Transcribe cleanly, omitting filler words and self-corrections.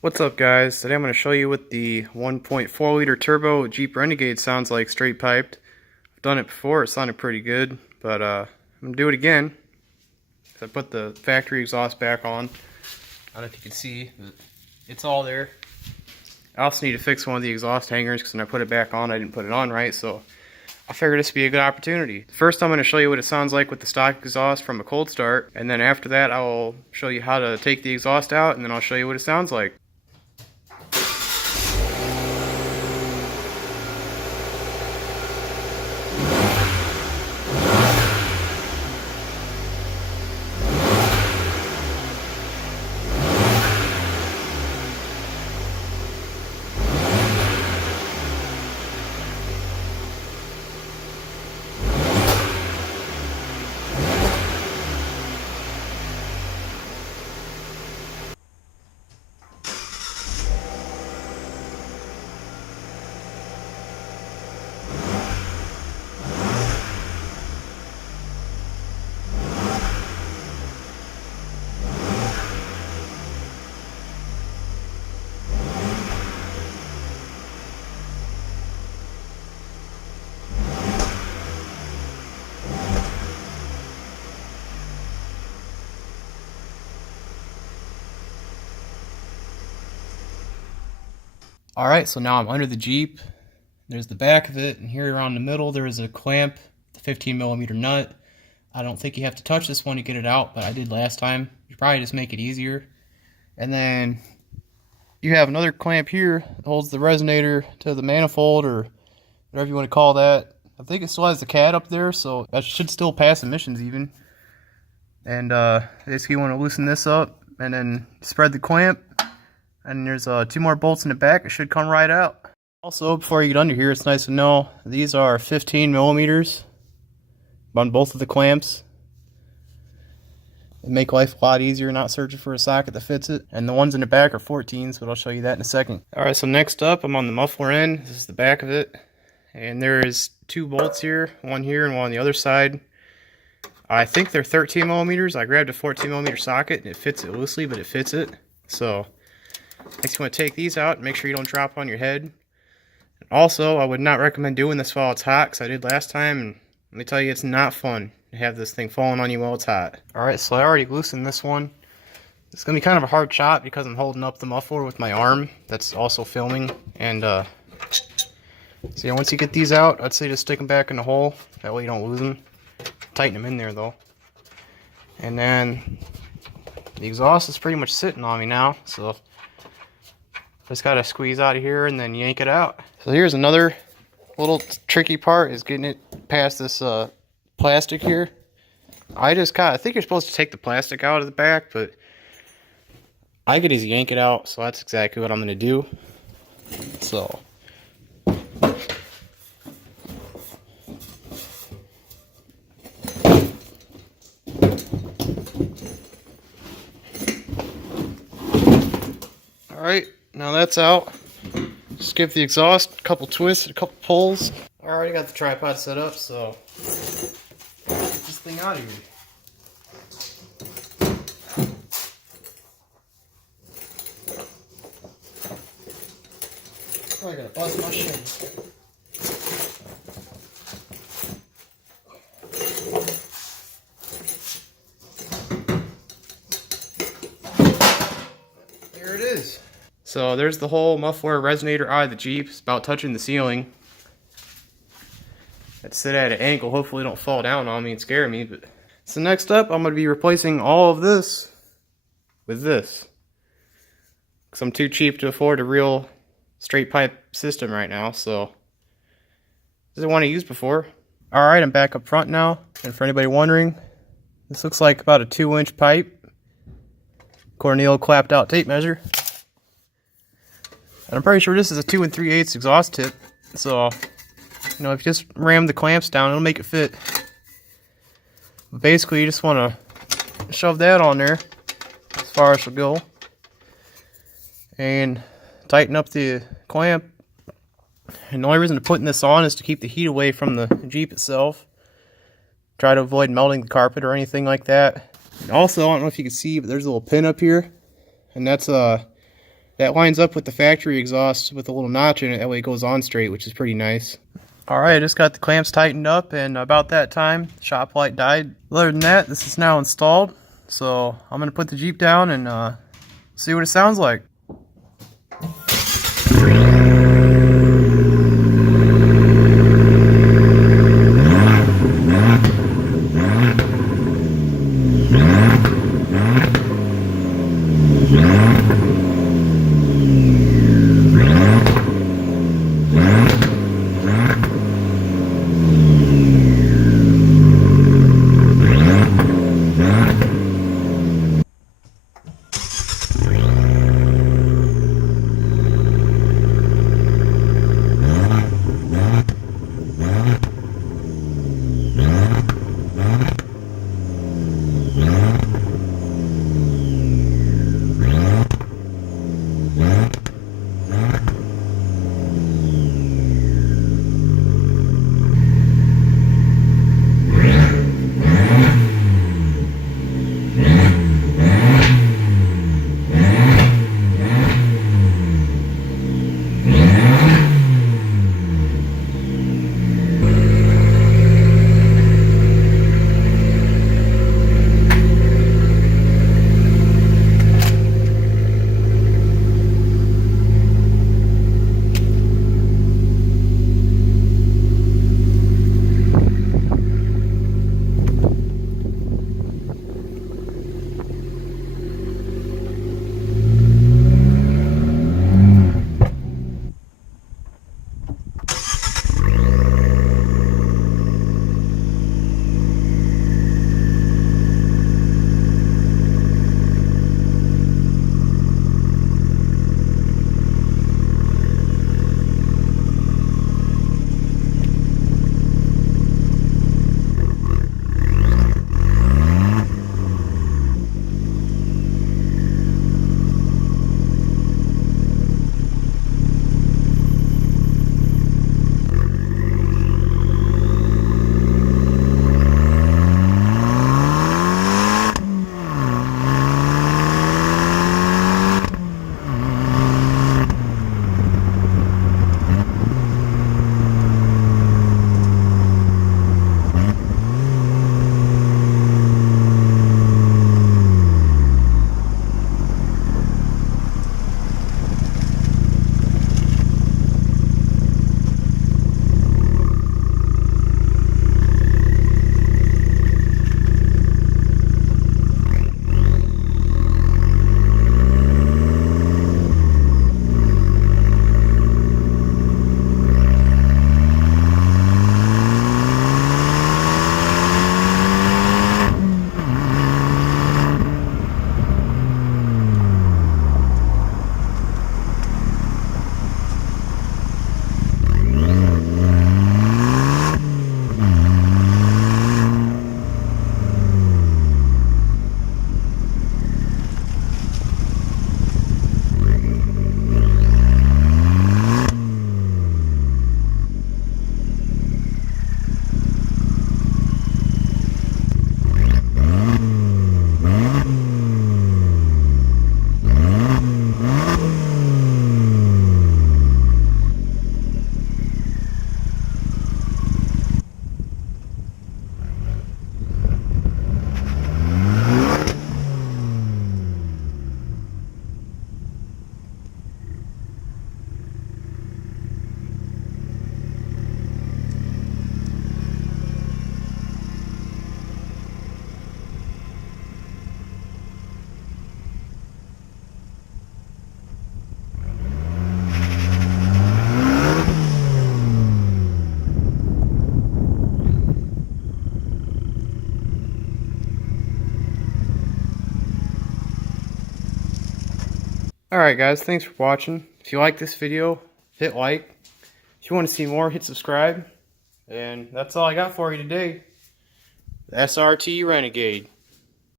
What's up, guys? Today I'm going to show you what the 1.4 liter turbo Jeep Renegade sounds like straight piped. I've done it before, it sounded pretty good, but I'm going to do it again. So I put the factory exhaust back on. I don't know if you can see, but it's all there. I also need to fix one of the exhaust hangers because when I put it back on, I didn't put it on right, so I figured this would be a good opportunity. First, I'm going to show you what it sounds like with the stock exhaust from a cold start, and then after that, I will show you how to take the exhaust out, and then I'll show you what it sounds like. Alright, so now I'm under the Jeep. There's the back of it, and here around the middle there is a clamp, the 15mm nut. I don't think you have to touch this one to get it out, but I did last time. You probably just make it easier. And then you have another clamp here that holds the resonator to the manifold, or whatever you want to call that. I think it still has the cat up there, so that should still pass emissions even. And basically you want to loosen this up, and then spread the clamp. And there's 2 more bolts in the back. It should come right out. Also, before you get under here, it's nice to know these are 15mm on both of the clamps. They make life a lot easier not searching for a socket that fits it. And the ones in the back are 14s, but I'll show you that in a second. Alright, so next up, I'm on the muffler end. This is the back of it. And there's 2 bolts here, one here and one on the other side. I think they're 13mm. I grabbed a 14mm socket and it fits it loosely, but it fits it. So next, you want to take these out and make sure you don't drop on your head. Also, I would not recommend doing this while it's hot, because I did last time, and let me tell you, it's not fun to have this thing falling on you while it's hot. Alright, so I already loosened this one. It's going to be kind of a hard shot because I'm holding up the muffler with my arm that's also filming. And so yeah, once you get these out, I'd say just stick them back in the hole. That way you don't lose them. Tighten them in there though. And then the exhaust is pretty much sitting on me now, so just gotta squeeze out of here and then yank it out. So here's another little tricky part, is getting it past this plastic here. I think you're supposed to take the plastic out of the back, but I could easily yank it out, so that's exactly what I'm gonna do. So alright, now that's out. Just give the exhaust a couple twists, a couple pulls. I already got the tripod set up, so get this thing out of here. Probably gonna bust my shins. There it is. So there's the whole muffler resonator out of the Jeep. It's about touching the ceiling. I'd sit at an angle, hopefully don't fall down on me and scare me. But so next up, I'm going to be replacing all of this with this, because I'm too cheap to afford a real straight pipe system right now. So this is the one I used before. Alright, I'm back up front now. And for anybody wondering, this looks like about a 2-inch pipe, according to the old clapped out tape measure. And I'm pretty sure this is a 2 3/8 exhaust tip. So, you know, if you just ram the clamps down, it'll make it fit. But basically, you just want to shove that on there as far as it'll go. And tighten up the clamp. And the only reason to putting this on is to keep the heat away from the Jeep itself. Try to avoid melting the carpet or anything like that. And also, I don't know if you can see, but there's a little pin up here. And that's That lines up with the factory exhaust with a little notch in it. That way it goes on straight, which is pretty nice. Alright, I just got the clamps tightened up, and about that time, the shop light died. Other than that, this is now installed. So I'm going to put the Jeep down and see what it sounds like. Alright guys, thanks for watching. If you like this video, hit like. If you want to see more, hit subscribe. And that's all I got for you today. The SRT Renegade.